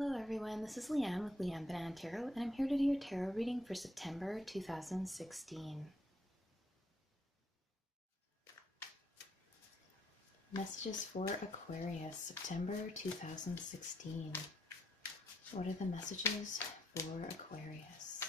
Hello everyone, this is Leanne with Leanne Banana Tarot, and I'm here to do your tarot reading for September 2016. Messages for Aquarius, September 2016. What are the messages for Aquarius?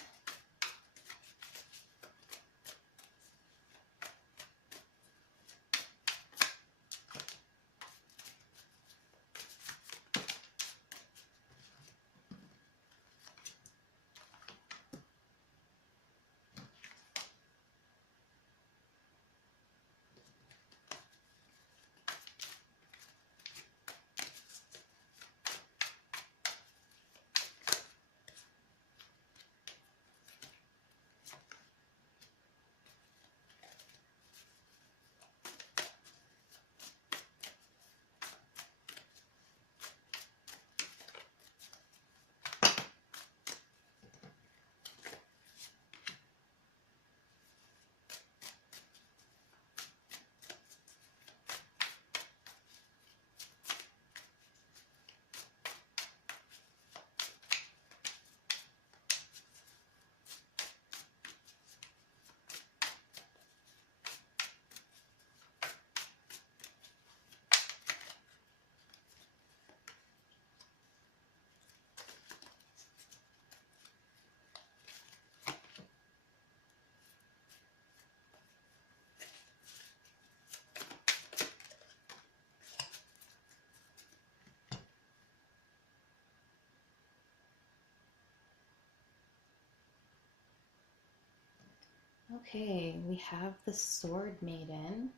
Okay, we have the Sword Maiden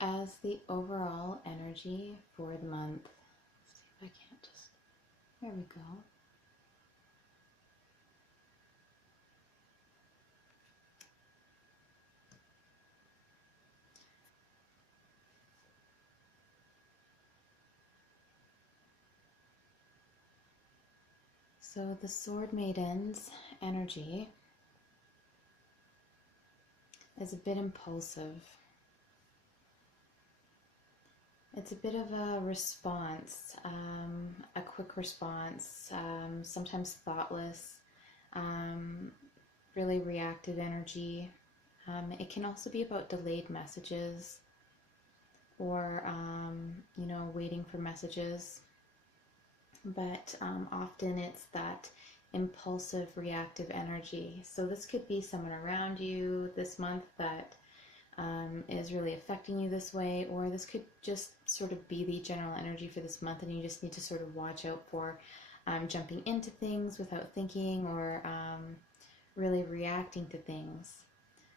as the overall energy for the month. Let's see if I can't just, there we go. So the Sword Maiden's energy is a bit impulsive. It's a bit of a response, a quick response, sometimes thoughtless, really reactive energy. It can also be about delayed messages or, waiting for messages. But often it's that impulsive, reactive energy. So this could be someone around you this month that is really affecting you this way, or this could just sort of be the general energy for this month, and you just need to sort of watch out for jumping into things without thinking, or really reacting to things.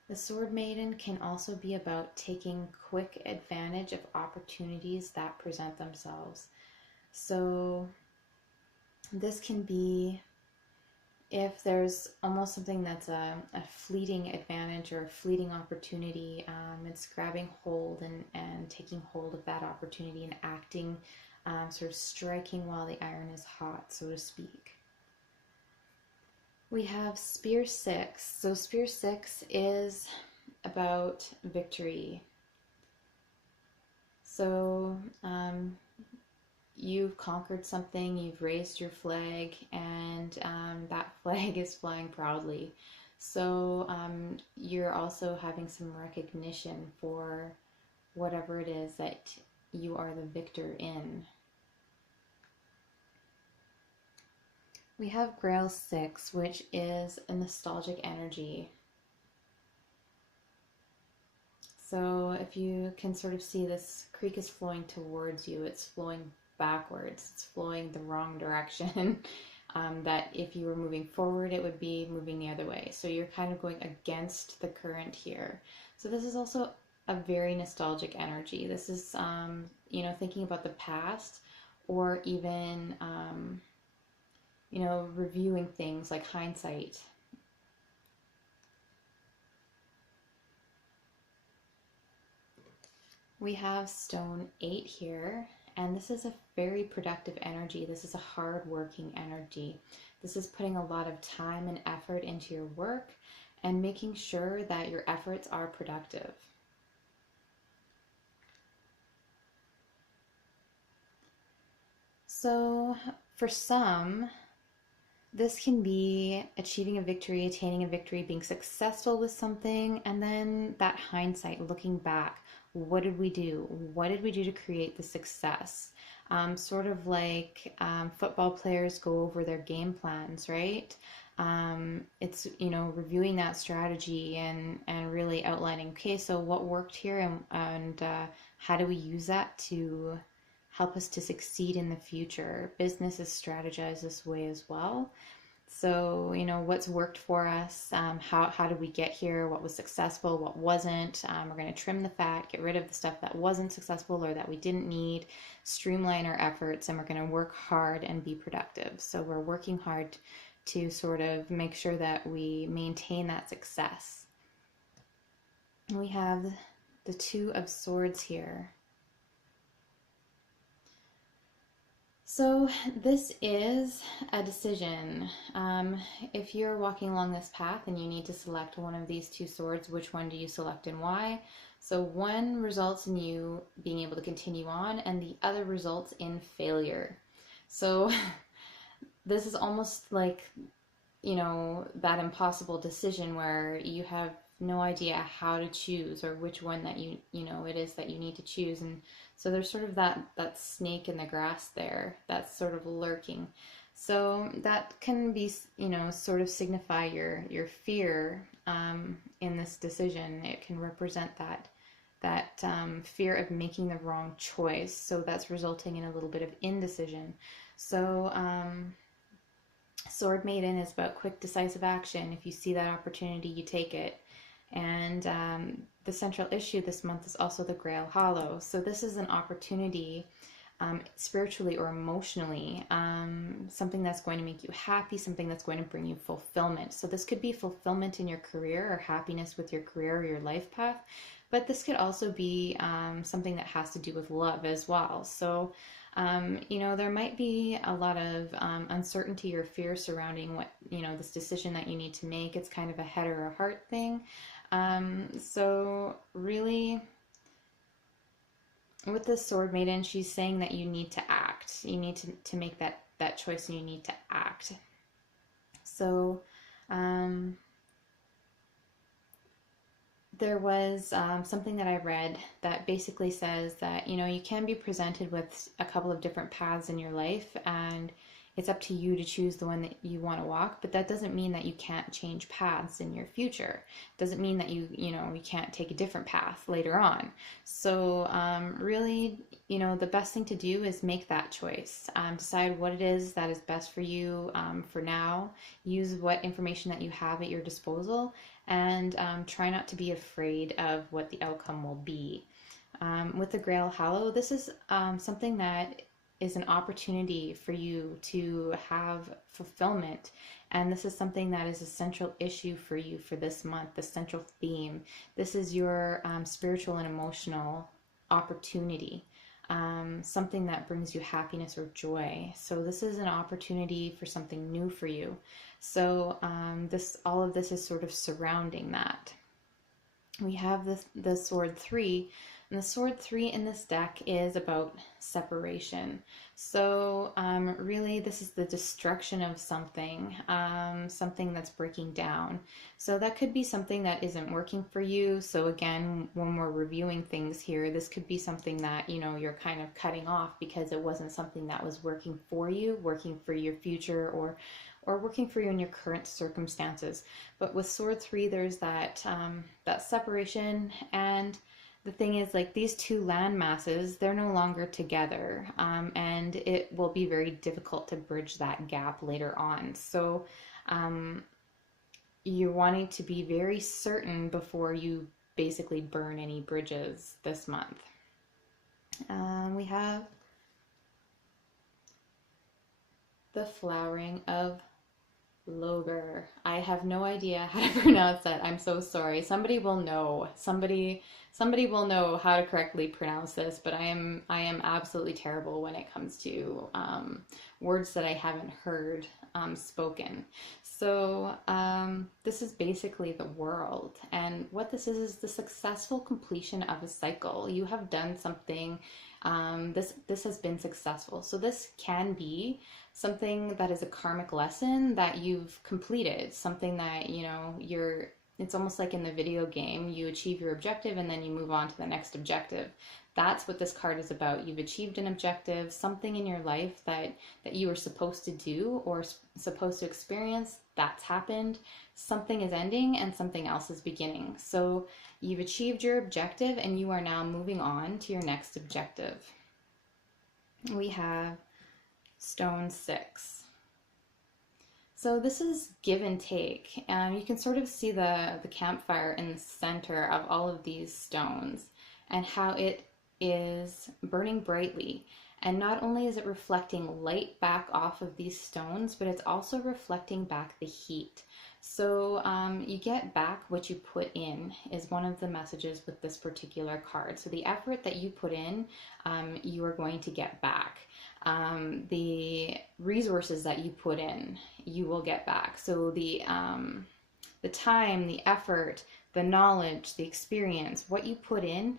The Sword Maiden can also be about taking quick advantage of opportunities that present themselves. So this can be if there's almost something that's a fleeting advantage or a fleeting opportunity. It's grabbing hold and taking hold of that opportunity and acting, sort of striking while the iron is hot, so to speak. We have Spear 6. So Spear 6 is about victory. So you've conquered something, you've raised your flag, and that flag is flying proudly. So you're also having some recognition for whatever it is that you are the victor in. We have Grail 6, which is a nostalgic energy. So if you can sort of see, this creek is flowing towards you, it's flowing backwards, it's flowing the wrong direction. That if you were moving forward, it would be moving the other way. So you're kind of going against the current here. So this is also a very nostalgic energy. This is, thinking about the past, or even, reviewing things, like hindsight. We have Stone 8 here, and this is a very productive energy. This is a hard-working energy. This is putting a lot of time and effort into your work and making sure that your efforts are productive. So For some, this can be achieving a victory, attaining a victory, being successful with something, and then that hindsight, looking back. What did we do? What did we do to create the success? Sort of like football players go over their game plans, right? It's, reviewing that strategy and really outlining, okay, so what worked here, and how do we use that to help us to succeed in the future? Business is strategized this way as well. So, what's worked for us? How did we get here? What was successful? What wasn't? We're going to trim the fat, get rid of the stuff that wasn't successful or that we didn't need, streamline our efforts, and we're going to work hard and be productive. So, we're working hard to sort of make sure that we maintain that success. We have the Two of Swords here. So this is a decision. If you're walking along this path and you need to select one of these two swords, which one do you select and why? So one results in you being able to continue on, and the other results in failure. So this is almost like, that impossible decision where you have no idea how to choose or which one that it is that you need to choose. And so there's sort of that snake in the grass there that's sort of lurking. So that can be, sort of signify your fear in this decision. It can represent that fear of making the wrong choice. So that's resulting in a little bit of indecision. So Sword Maiden is about quick, decisive action. If you see that opportunity, you take it. And the central issue this month is also the Grail Hollow. So this is an opportunity, spiritually or emotionally, something that's going to make you happy, something that's going to bring you fulfillment. So this could be fulfillment in your career or happiness with your career or your life path, but this could also be something that has to do with love as well. So there might be a lot of uncertainty or fear surrounding what, this decision that you need to make. It's kind of a head or a heart thing. So really, with the Sword Maiden, she's saying that you need to act. You need to make that choice, and you need to act. So there was something that I read that basically says that, you can be presented with a couple of different paths in your life, and it's up to you to choose the one that you want to walk, but that doesn't mean that you can't change paths in your future. It doesn't mean that you can't take a different path later on. So really, the best thing to do is make that choice. Decide what it is that is best for you for now. Use what information that you have at your disposal, and try not to be afraid of what the outcome will be. With the Grail Hollow, this is something that is an opportunity for you to have fulfillment. And this is something that is a central issue for you for this month, the central theme. This is your spiritual and emotional opportunity, something that brings you happiness or joy. So this is an opportunity for something new for you. So all of this is sort of surrounding that. We have the Sword 3, and the Sword 3 in this deck is about separation. So really, this is the destruction of something, something that's breaking down. So that could be something that isn't working for you. So again, when we're reviewing things here, this could be something that, you're kind of cutting off because it wasn't something that was working for you, working for your future, or working for you in your current circumstances. But with Sword 3, there's that separation. And the thing is, like, these two land masses, they're no longer together, and it will be very difficult to bridge that gap later on. So you're wanting to be very certain before you basically burn any bridges this month. We have the Flowering of Loger. I have no idea how to pronounce that. I'm so sorry. Somebody will know. Somebody will know how to correctly pronounce this, but I am absolutely terrible when it comes to words that I haven't heard spoken. So this is basically the World, and what this is the successful completion of a cycle. You have done something. This has been successful. So this can be something that is a karmic lesson that you've completed, something that, you know, it's almost like in the video game, you achieve your objective and then you move on to the next objective. That's what this card is about. You've achieved an objective, something in your life that you were supposed to do or supposed to experience, that's happened. Something is ending and something else is beginning. So you've achieved your objective and you are now moving on to your next objective. We have stone 6. So this is give and take. You can sort of see the campfire in the center of all of these stones and how it is burning brightly. And not only is it reflecting light back off of these stones, but it's also reflecting back the heat. So you get back what you put in is one of the messages with this particular card. So the effort that you put in, you are going to get back. The resources that you put in, you will get back. So the time, the effort, the knowledge, the experience, what you put in,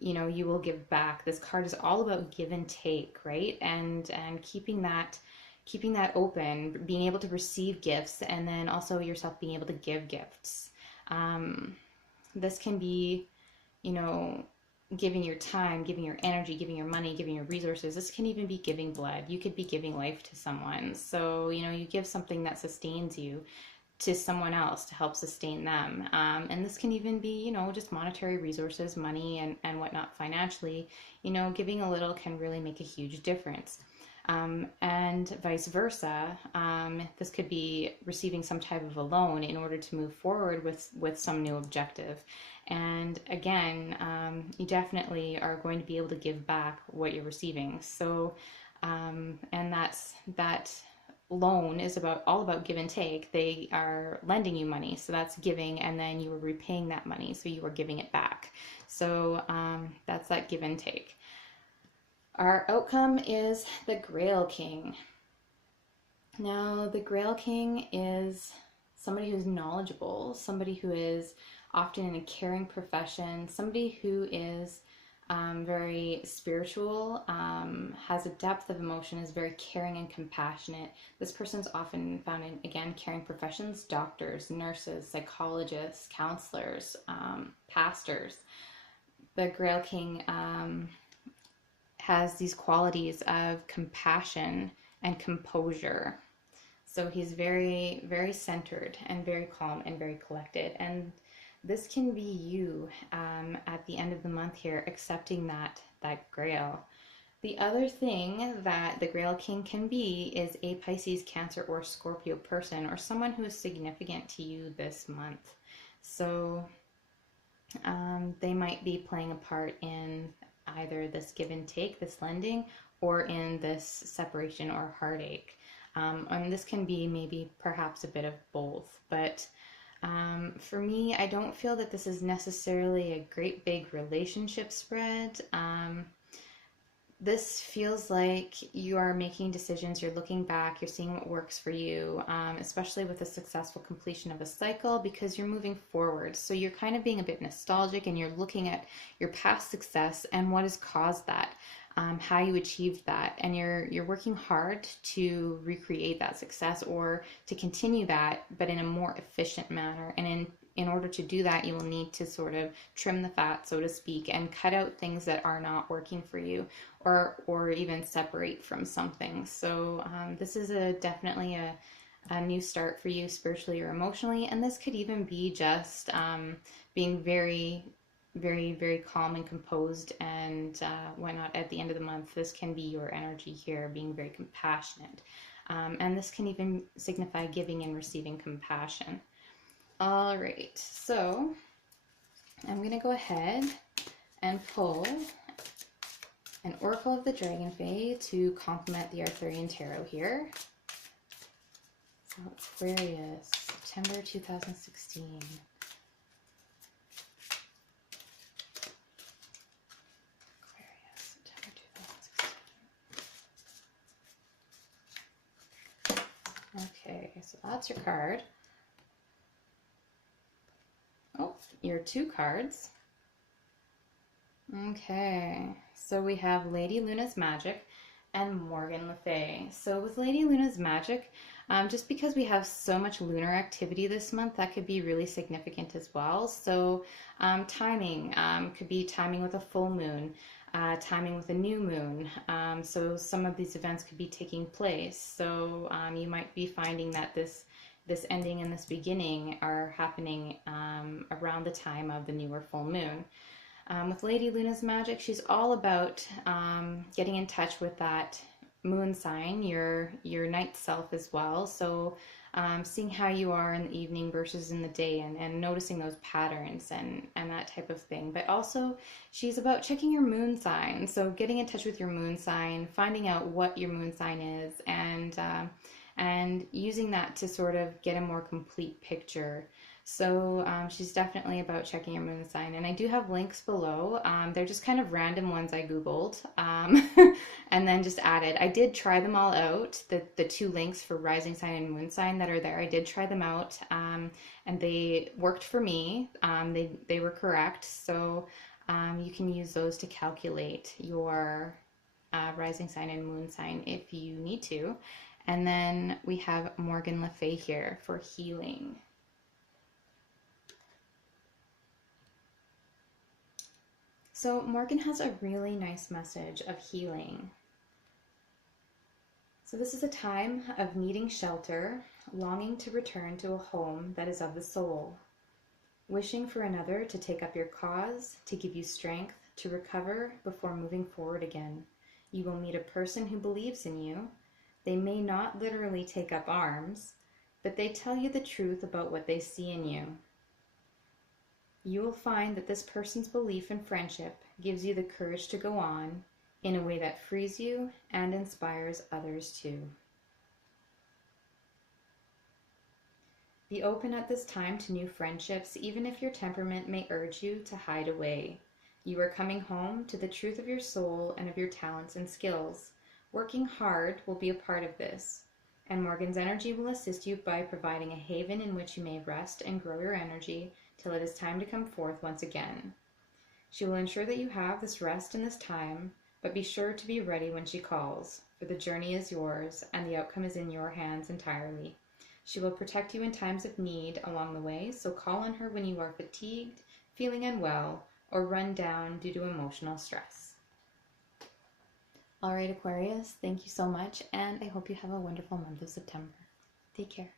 you know, you will give back. This card is all about give and take, right? And keeping that open, being able to receive gifts, and then also yourself being able to give gifts. This can be, you know, giving your time, giving your energy, giving your money, giving your resources. This can even be giving blood. You could be giving life to someone. So, you know, you give something that sustains you to someone else to help sustain them. And this can even be, you know, just monetary resources, money and whatnot financially. You know, giving a little can really make a huge difference. And vice versa. This could be receiving some type of a loan in order to move forward with some new objective. And again, you definitely are going to be able to give back what you're receiving. So, and that loan is all about give and take. They are lending you money, so that's giving, and then you are repaying that money, so you are giving it back. So that's that give and take. Our outcome is the Grail King. Now, the Grail King is somebody who's knowledgeable, somebody who is often in a caring profession, somebody who is very spiritual, has a depth of emotion, is very caring and compassionate. This person's often found in, again, caring professions: doctors, nurses, psychologists, counselors, pastors. The Grail King has these qualities of compassion and composure. So he's very, very centered and very calm and very collected. And this can be you at the end of the month here, accepting that Grail. The other thing that the Grail King can be is a Pisces, Cancer, or Scorpio person, or someone who is significant to you this month. So they might be playing a part in either this give and take, this lending, or in this separation or heartache. And this can be maybe perhaps a bit of both, but for me, I don't feel that this is necessarily a great big relationship spread. This feels like you are making decisions, you're looking back, you're seeing what works for you, especially with the successful completion of a cycle, because you're moving forward. So you're kind of being a bit nostalgic and you're looking at your past success and what has caused that, how you achieved that, and you're working hard to recreate that success or to continue that, but in a more efficient manner. And in order to do that, you will need to sort of trim the fat, so to speak, and cut out things that are not working for you, or even separate from something. So this is definitely a new start for you spiritually or emotionally, and this could even be just being very, very, very calm and composed and whatnot at the end of the month. This can be your energy here, being very compassionate. And this can even signify giving and receiving compassion. All right, so I'm going to go ahead and pull an Oracle of the Dragon Fae to complement the Arthurian Tarot here. So Aquarius, September 2016. Aquarius, September 2016. Okay, so that's your card. Oh, your 2 cards. Okay, so we have Lady Luna's Magic. and Morgan Le Fay. So with Lady Luna's magic, just because we have so much lunar activity this month, that could be really significant as well. So timing could be timing with a full moon, timing with a new moon. So some of these events could be taking place. So you might be finding that this ending and this beginning are happening around the time of the new or full moon. With Lady Luna's magic, she's all about getting in touch with that moon sign, your night self as well. So seeing how you are in the evening versus in the day, and noticing those patterns and that type of thing. But also she's about checking your moon sign. So getting in touch with your moon sign, finding out what your moon sign is, and using that to sort of get a more complete picture. So she's definitely about checking your moon sign. And I do have links below. They're just kind of random ones I Googled and then just added. I did try them all out, the two links for rising sign and moon sign that are there. I did try them out and they worked for me. They were correct. So you can use those to calculate your rising sign and moon sign if you need to. And then we have Morgan Le Fay here for healing. So Morgan has a really nice message of healing. So this is a time of needing shelter, longing to return to a home that is of the soul, wishing for another to take up your cause, to give you strength to recover before moving forward again. You will meet a person who believes in you. They may not literally take up arms, but they tell you the truth about what they see in you. You will find that this person's belief and friendship gives you the courage to go on in a way that frees you and inspires others too. Be open at this time to new friendships, even if your temperament may urge you to hide away. You are coming home to the truth of your soul and of your talents and skills. Working hard will be a part of this, and Morgan's energy will assist you by providing a haven in which you may rest and grow your energy till it is time to come forth once again. She will ensure that you have this rest and this time, but be sure to be ready when she calls, for the journey is yours and the outcome is in your hands entirely. She will protect you in times of need along the way, so call on her when you are fatigued, feeling unwell, or run down due to emotional stress. All right, Aquarius, thank you so much, and I hope you have a wonderful month of September. Take care.